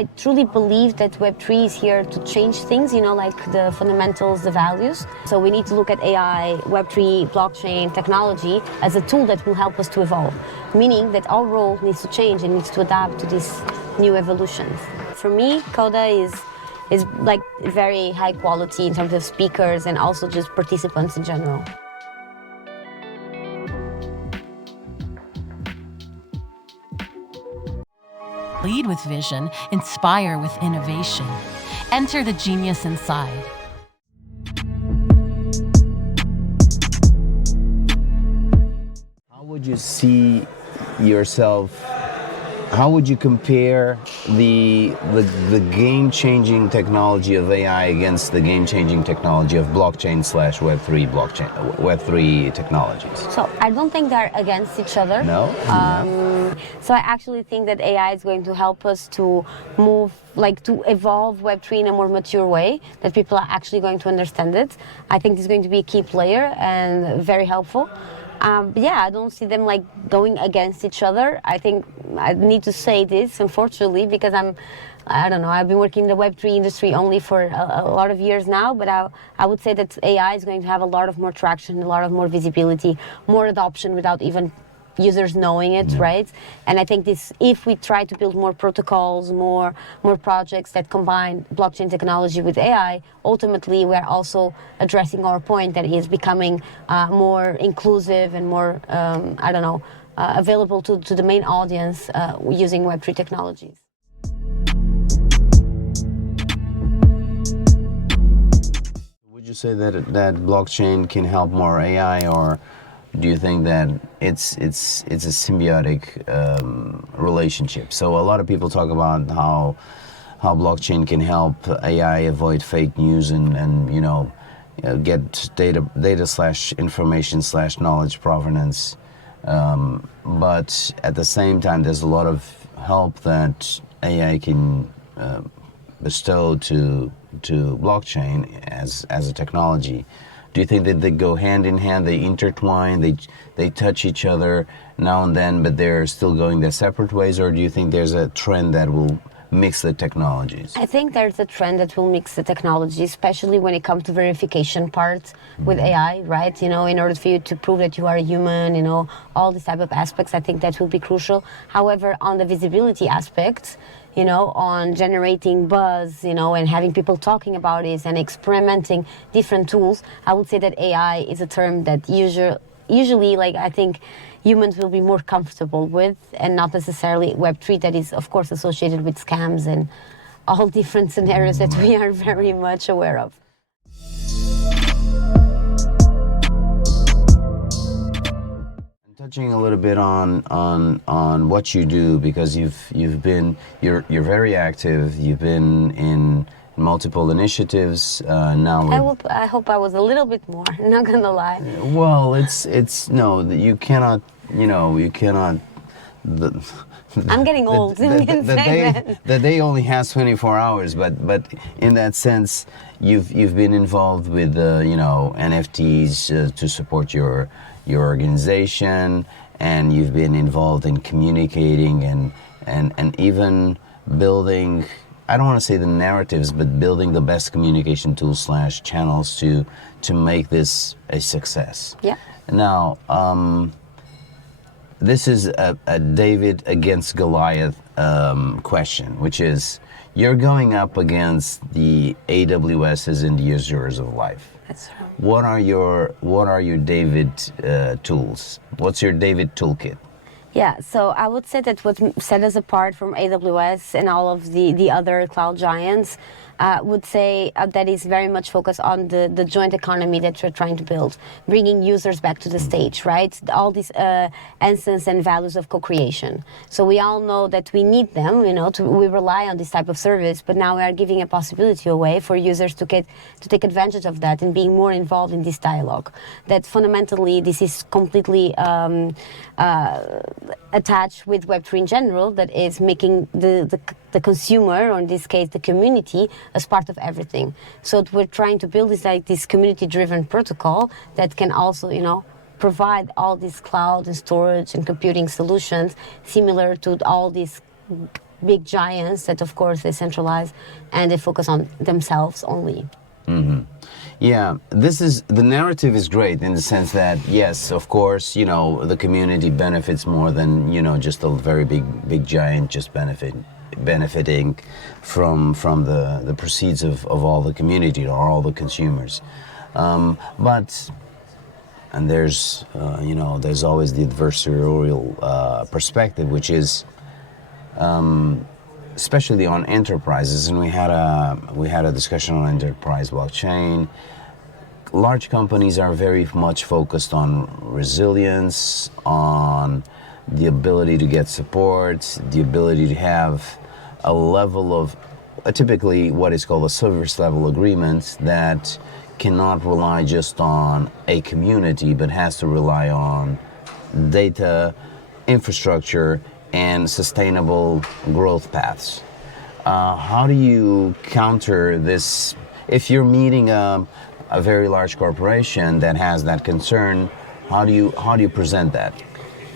I truly believe that Web3 is here to change things, like the fundamentals, the values. So we need to look at AI, Web3, blockchain, technology as a tool that will help us to evolve, meaning that our role needs to change and needs to adapt to these new evolutions. For me, Coda is like very high quality in terms of speakers and also just participants in general. Lead with vision, inspire with innovation. Enter the genius inside. How would you see yourself? How would you compare the game-changing technology of AI against the game-changing technology of Web3 technologies? So I don't think they're against each other. No? So I actually think that AI is going to help us to move, to evolve Web3 in a more mature way, that people are actually going to understand it. I think it's going to be a key player and very helpful. But yeah, I don't see them going against each other. I think I need to say this, unfortunately, because I've been working in the Web3 industry only for a lot of years now, but I would say that AI is going to have a lot of more traction, a lot of more visibility, more adoption without even users knowing it, right? And I think if we try to build more protocols, more projects that combine blockchain technology with AI, ultimately we're also addressing our point that is becoming more inclusive and more, available to the main audience using Web3 technologies. Would you say that blockchain can help more AI, or do you think that it's a symbiotic relationship? So a lot of people talk about how blockchain can help AI avoid fake news and get data/information/knowledge provenance. But at the same time, there's a lot of help that AI can bestow to blockchain as a technology. Do you think that they go hand in hand, they intertwine, they touch each other now and then, but they're still going their separate ways, or do you think there's a trend that will mix the technologies? I think there's a trend that will mix the technology, especially when it comes to verification parts with AI, right? In order for you to prove that you are a human, all these type of aspects, I think that will be crucial. However, on the visibility aspects, on generating buzz, and having people talking about it and experimenting different tools, I would say that AI is a term that usually I think humans will be more comfortable with, and not necessarily Web3 that is, of course, associated with scams and all different scenarios that we are very much aware of. Touching a little bit on what you do, because you're very active. You've been in multiple initiatives now. I hope I was a little bit more. Not gonna lie. Well, you cannot. I'm getting old. The day only has 24 hours, but in that sense, you've been involved with NFTs to support your organization, and you've been involved in communicating and even building, I don't want to say the narratives, but building the best communication tools / channels to make this a success. Yeah. Now, this is a David against Goliath question, which is, you're going up against the AWSs and the Azures of life. That's right. What are your David tools? What's your David toolkit? Yeah, so I would say that what set us apart from AWS and all of the other cloud giants would say that is very much focused on the joint economy that we're trying to build, bringing users back to the stage, right? All these essence and values of co-creation. So we all know that we need them, we rely on this type of service, but now we are giving a possibility away for users to take advantage of that and being more involved in this dialogue. That fundamentally this is completely attached with Web3 in general, that is making the consumer, or in this case the community, as part of everything. So we're trying to build this community-driven protocol that can also, provide all these cloud and storage and computing solutions similar to all these big giants that, of course, they centralize and they focus on themselves only. Yeah, the narrative is great in the sense that, yes, of course, you know, the community benefits more than, you know, just a very big giant just benefiting from the proceeds of all the community or all the consumers. But there's you know, there's always the adversarial perspective, which is especially on enterprises, and we had a discussion on enterprise blockchain. Large companies are very much focused on resilience, on the ability to get support, the ability to have a level of typically what is called a service level agreement that cannot rely just on a community, but has to rely on data, infrastructure, and sustainable growth paths. How do you counter this if you're meeting a very large corporation that has that concern? How do you present that?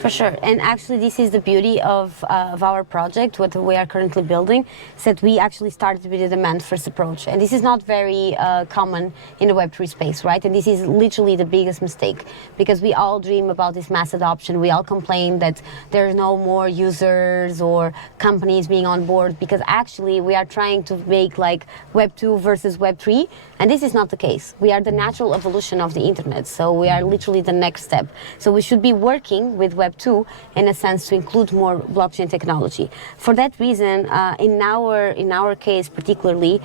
For sure, and actually this is the beauty of our project, what we are currently building, is that we actually started with a demand-first approach. And this is not very common in the Web3 space, right? And this is literally the biggest mistake, because we all dream about this mass adoption. We all complain that there's no more users or companies being on board, because actually we are trying to make like Web 2 versus Web 3, and this is not the case. We are the natural evolution of the internet, so we are literally the next step. So we should be working with Web 2 in a sense to include more blockchain technology. For that reason, in our case particularly,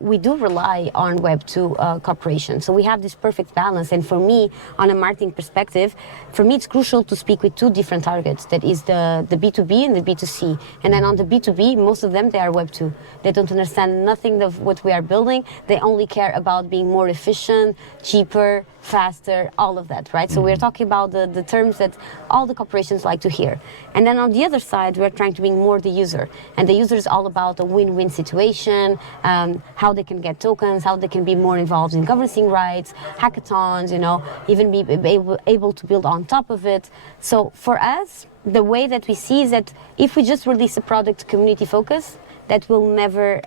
we do rely on Web 2 corporations. So we have this perfect balance, and for me, on a marketing perspective, for me it's crucial to speak with two different targets. That is the B2B and the B2C. And then on the B2B, most of them, they are Web 2. They don't understand nothing of what we are building. They only care about being more efficient, cheaper, faster, all of that, right? So we're talking about the terms that all the corporations like to hear. And then on the other side, we're trying to bring more the user. And the user is all about a win-win situation, how they can get tokens, how they can be more involved in governing rights, hackathons, you know, even be able to build on top of it. So for us, the way that we see is that if we just release a product community focus, that will never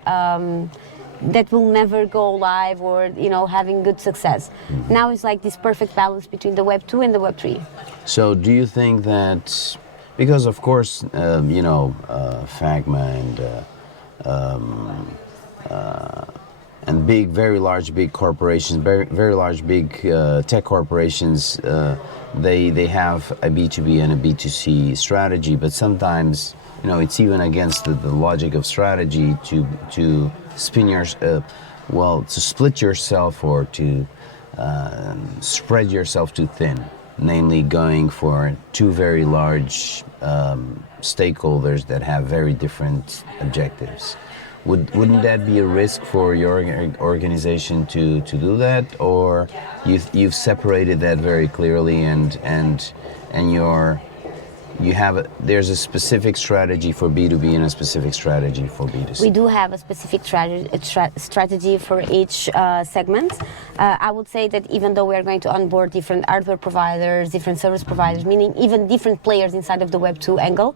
go live or, you know, having good success. Now it's like this perfect balance between the Web 2 and the Web 3. So do you think that, because of course, you know, FAGMA and very large big corporations, very large big tech corporations, they have a B2B and a B2C strategy, but sometimes, you know, it's even against the logic of strategy to split yourself or to spread yourself too thin, namely going for two very large stakeholders that have very different objectives. Wouldn't that be a risk for your organization to do that, or you've separated that very clearly and there's a specific strategy for B2B and a specific strategy for B2C? We do have a specific strategy for each segment. I would say that even though we are going to onboard different hardware providers, different service providers, meaning even different players inside of the Web 2 angle,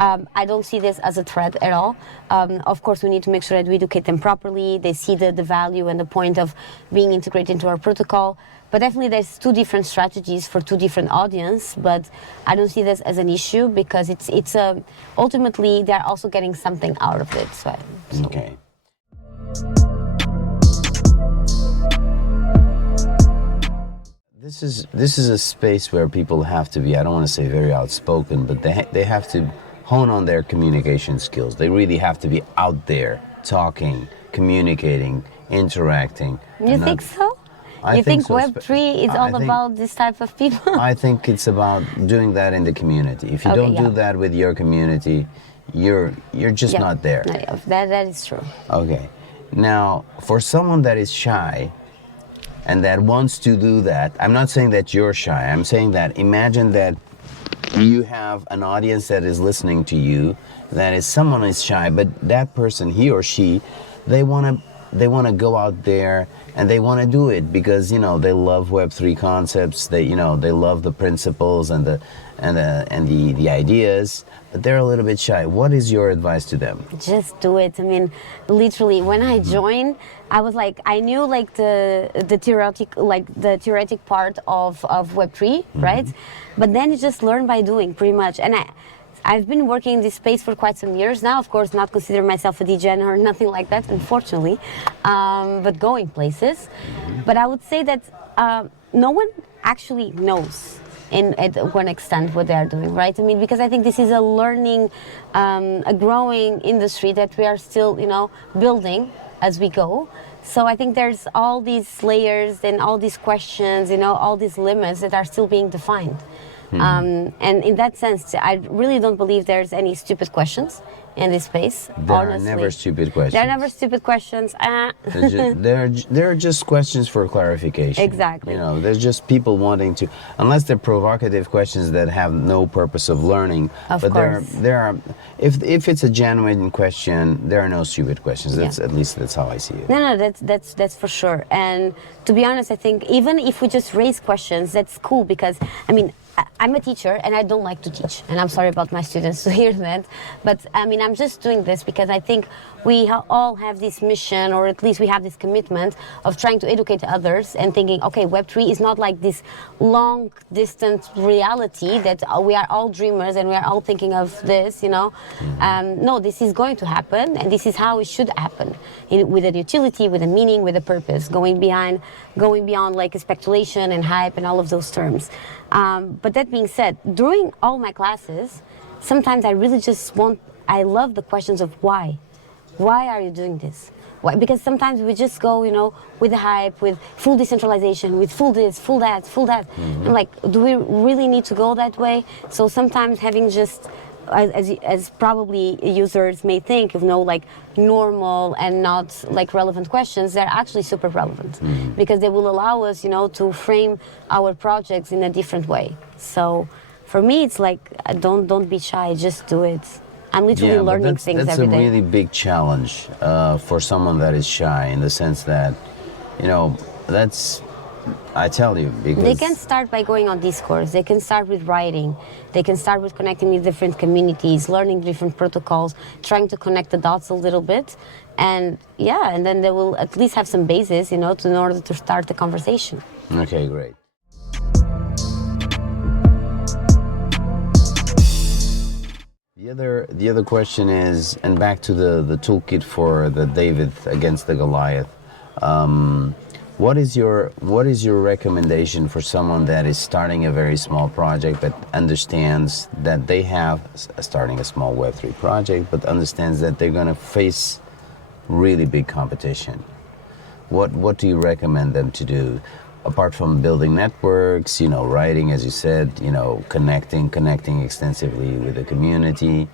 I don't see this as a threat at all. Of course, we need to make sure that we educate them properly, they see the value and the point of being integrated into our protocol. But definitely there's two different strategies for two different audience, but I don't see this as an issue because it's ultimately they're also getting something out of it. So. Okay. This is a space where people have to be, I don't want to say very outspoken, but they have to hone on their communication skills. They really have to be out there talking, communicating, interacting. You think so? You think so. Web3 is all about this type of people? I think it's about doing that in the community. If you don't do that with your community, you're just not there. That is true. Okay. Now, for someone that is shy and that wants to do that, I'm not saying that you're shy. I'm saying that imagine that you have an audience that is listening to you, that is someone is shy, but that person, he or she, they want they want to go out there and they want to do it because they love Web3 concepts. They they love the principles and the ideas, but they're a little bit shy. What is your advice to them? Just do it. I mean, literally, when I joined, I was like, I knew like the theoretic part of Web3, right? But then you just learn by doing, pretty much. And I've been working in this space for quite some years now. Of course, not consider myself a degen or nothing like that, unfortunately, but going places. But I would say that no one actually knows at one extent what they are doing, right? I mean, because I think this is a learning, a growing industry that we are still, building as we go. So I think there's all these layers and all these questions, all these limits that are still being defined. And in that sense, I really don't believe there's any stupid questions in this space. There honestly. are never stupid questions. There are never stupid questions. They're just questions for clarification. Exactly. There's just people wanting to, unless they're provocative questions that have no purpose of learning. Of course. There are, if it's a genuine question, there are no stupid questions. At least that's how I see it. No, that's for sure. And to be honest, I think even if we just raise questions, that's cool because, I mean, I'm a teacher and I don't like to teach, and I'm sorry about my students to hear that, but I mean, I'm just doing this because I think we all have this mission, or at least we have this commitment of trying to educate others and thinking, okay, Web3 is not like this long distant reality that we are all dreamers and we are all thinking of this, no, this is going to happen and this is how it should happen, with a utility, with a meaning, with a purpose, going beyond like speculation and hype and all of those terms. But that being said, during all my classes, sometimes I really I love the questions of why. Why are you doing this? Why? Because sometimes we just go, with the hype, with full decentralization, with full this, full that, full that. And like, do we really need to go that way? So sometimes having just, as probably users may think, like normal and not like relevant questions, they're actually super relevant because they will allow us, to frame our projects in a different way. So for me, it's like, don't be shy, just do it. I'm literally learning things every day. That's a really big challenge for someone that is shy, in the sense that, I tell you, because they can start by going on Discord. They can start with writing. They can start with connecting with different communities, learning different protocols, trying to connect the dots a little bit, and then they will at least have some basis, in order to start the conversation. Okay, great. The other question is, and back to the toolkit for the David against the Goliath. What is your recommendation for someone that is starting a very small project but understands that they have starting a small Web3 project but understands that they're going to face really big competition? What do you recommend them to do? Apart from building networks, writing, as you said, connecting extensively with the community.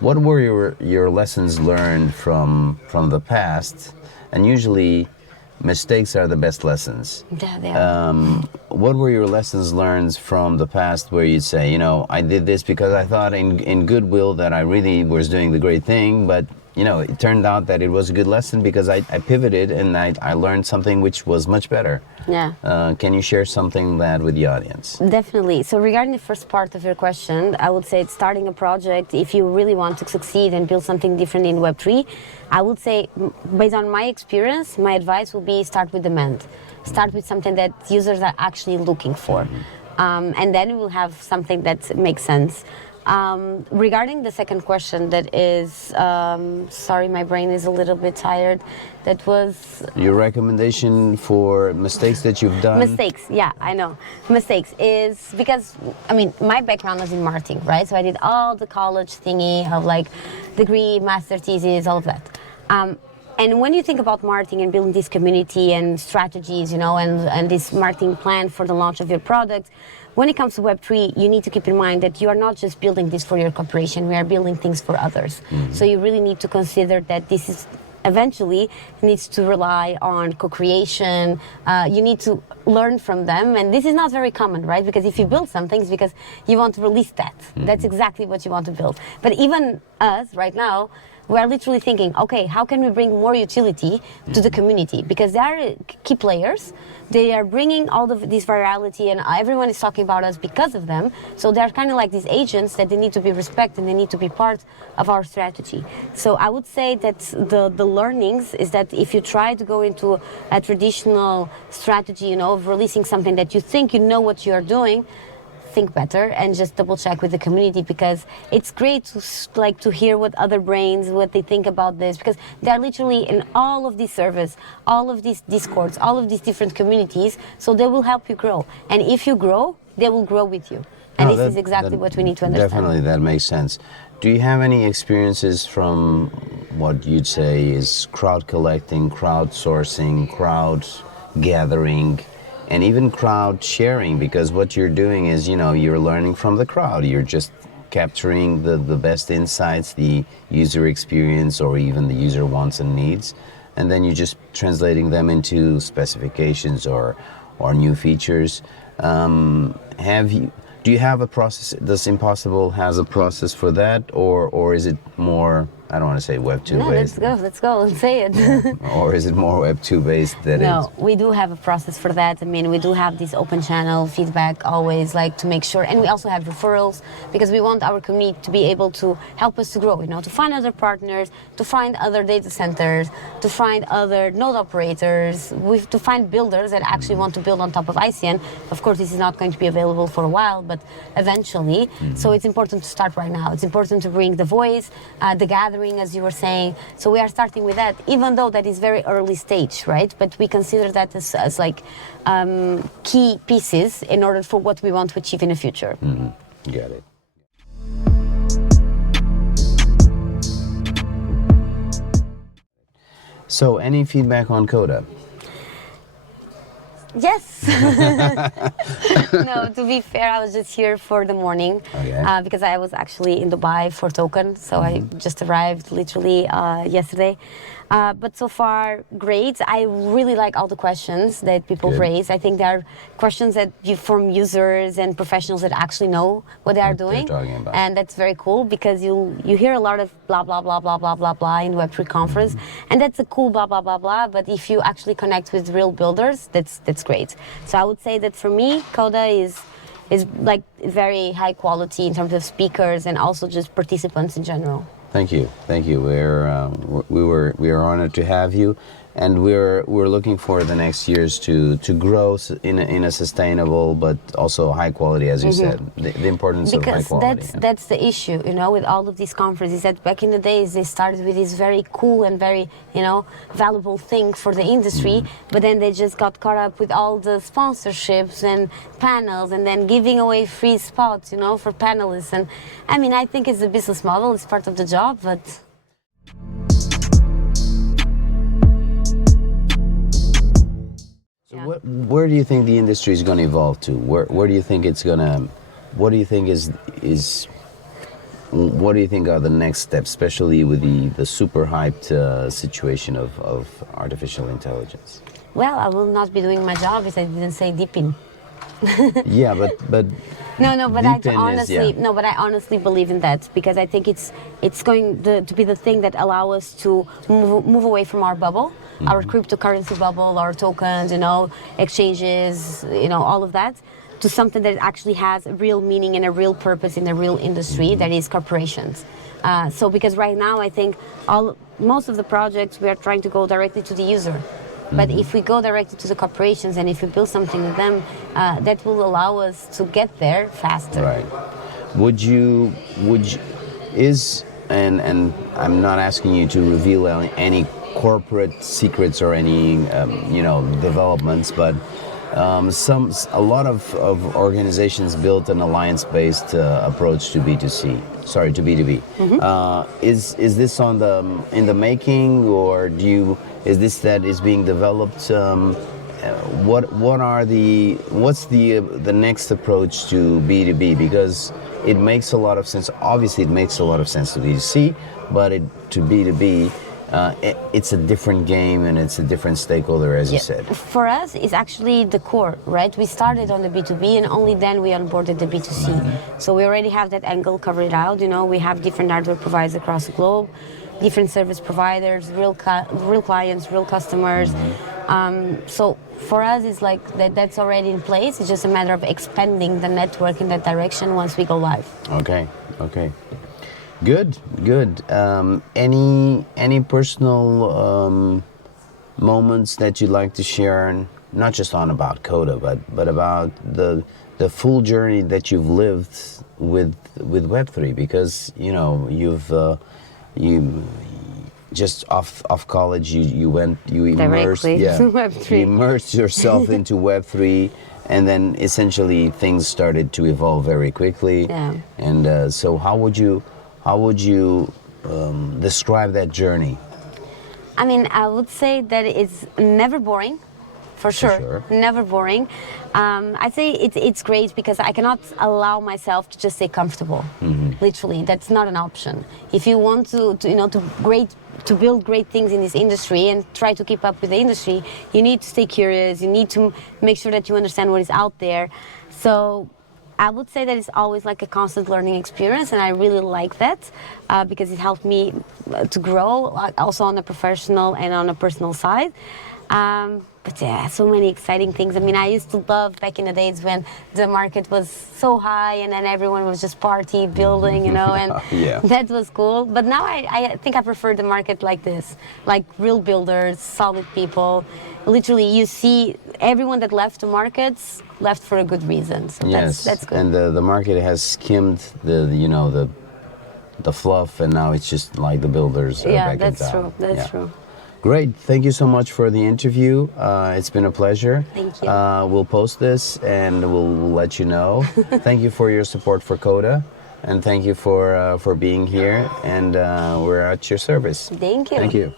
What were your lessons learned from the past? And usually, mistakes are the best lessons. Yeah, they are. What were your lessons learned from the past where you say, I did this because I thought in goodwill that I really was doing the great thing, but it turned out that it was a good lesson because I pivoted and I learned something which was much better. Yeah. Can you share something that with the audience? Definitely. So regarding the first part of your question, I would say starting a project, if you really want to succeed and build something different in Web3, I would say, based on my experience, my advice would be start with demand. Start with something that users are actually looking for. And then you will have something that makes sense. Regarding the second question, that is, sorry, my brain is a little bit tired. That was your recommendation for mistakes that you've done. Mistakes, yeah, I know. Mistakes is because, my background was in marketing, right? So I did all the college thingy of like degree, master thesis, all of that. And when you think about marketing and building this community and strategies, and this marketing plan for the launch of your product, when it comes to Web3, you need to keep in mind that you are not just building this for your corporation, we are building things for others. So you really need to consider that this is eventually needs to rely on co-creation. You need to learn from them, and this is not very common, right? Because if you build something, it's because you want to release that. That's exactly what you want to build. But even us, right now, we are literally thinking, okay, how can we bring more utility to the community? Because they are key players. They are bringing all of this virality, and everyone is talking about us because of them. So they're kind of like these agents that they need to be respected and they need to be part of our strategy. So I would say that the learnings is that if you try to go into a traditional strategy, you know, of releasing something that you think you know what you are doing, think better and just double check with the community, because it's great to hear what other brains, what they think about this, because they're literally in all of these servers, all of these discords, all of these different communities, so they will help you grow. And if you grow, they will grow with you. And this is exactly what we need to understand. Definitely, that makes sense. Do you have any experiences from what you'd say is crowd collecting, crowdsourcing, crowd gathering, and even crowd sharing? Because what you're doing is, you know, you're learning from the crowd. You're just capturing the best insights, the user experience, or even the user wants and needs, and then you're just translating them into specifications or new features. Do you have a process? Does Impossible has a process for that, or is it more, I don't want to say Web 2 based? Let's go and say it. Or is it more Web 2 based? No, we do have a process for that. I mean, we do have this open channel feedback always, like to make sure, and we also have referrals, because we want our community to be able to help us to grow, you know, to find other partners, to find other data centers, to find other node operators, to find builders that actually want to build on top of ICN. Of course, this is not going to be available for a while, but eventually. So it's important to start right now. It's important to bring the voice, the gathering, as you were saying. So we are starting with that, even though that is very early stage, right? But we consider that as like key pieces in order for what we want to achieve in the future. Mm-hmm. Got it. So any feedback on Coda? Yes. No, to be fair, I was just here for the morning, because I was actually in Dubai for Token, so I just arrived literally yesterday. But so far, great. I really like all the questions that people raise. I think there are questions that from users and professionals that actually know what they are doing. And that's very cool, because you hear a lot of blah, blah, blah, blah, blah, blah, blah in Web3 conference. And that's a cool blah, blah, blah, blah. But if you actually connect with real builders, that's great. So I would say that for me, Coda is like very high quality in terms of speakers and also just participants in general. Thank you. We are honored to have you, and we're looking for the next years to grow in a sustainable but also high quality, as you said. The importance of high quality. Because that's the issue, you know, with all of these conferences. That back in the days they started with this very cool and very, you know, valuable thing for the industry, but then they just got caught up with all the sponsorships and panels, and then giving away free spots, you know, for panelists. And I mean, I think it's a business model. It's part of the job, but. So where do you think the industry is going to evolve to? Where do you think it's going to? What do you think what do you think are the next steps, especially with the super hyped situation of artificial intelligence? Well, I will not be doing my job if I didn't say deepin. Yeah, but no, but I honestly believe in that, because I think it's going to be the thing that allow us to move away from our bubble, our cryptocurrency bubble, our tokens, you know, exchanges, you know, all of that, to something that actually has a real meaning and a real purpose in a real industry, that is corporations. So because right now I think most of the projects we are trying to go directly to the user. But if we go directly to the corporations and if we build something with them, that will allow us to get there faster. Right. And I'm not asking you to reveal any corporate secrets or any developments, but a lot of organizations built an alliance-based approach to B2C. Sorry, to B2B. Is this in the making, or is this that is being developed? What's the next approach to B2B? Because it makes a lot of sense. Obviously, it makes a lot of sense to B2C, but to B2B, it's a different game and it's a different stakeholder, as you said. For us, it's actually the core, right? We started on the B2B and only then we onboarded the B2C. So we already have that angle covered out. You know, we have different hardware providers across the globe. different service providers, real clients, real customers. So for us, it's like that's already in place. It's just a matter of expanding the network in that direction once we go live. Okay. Good. Any personal moments that you'd like to share, not just on about Coda, but about the full journey that you've lived with Web3? Because you just off college you immersed Web3. You immersed yourself into Web3, and then essentially things started to evolve very quickly. Yeah. And so how would you describe that journey? I mean, I would say that it's never boring, for sure. Never boring. I'd say it's great because I cannot allow myself to just stay comfortable. Literally, that's not an option. If you want to build great things in this industry and try to keep up with the industry, you need to stay curious. You need to make sure that you understand what is out there. So I would say that it's always like a constant learning experience, and I really like that because it helped me to grow, also on a professional and on a personal side. But yeah, so many exciting things. I mean, I used to love back in the days when the market was so high and then everyone was just party building, and Yeah. that was cool. But now I think I prefer the market like this, like real builders, solid people. Literally, you see everyone that left the markets left for a good reason. So Yes, that's good. and the market has skimmed the fluff, and now it's just like the builders are back in that's town. true. That's true. Great. Thank you so much for the interview. It's been a pleasure. Thank you. We'll post this and we'll let you know. Thank you for your support for Coda, and thank you for being here. And we're at your service. Thank you. Thank you.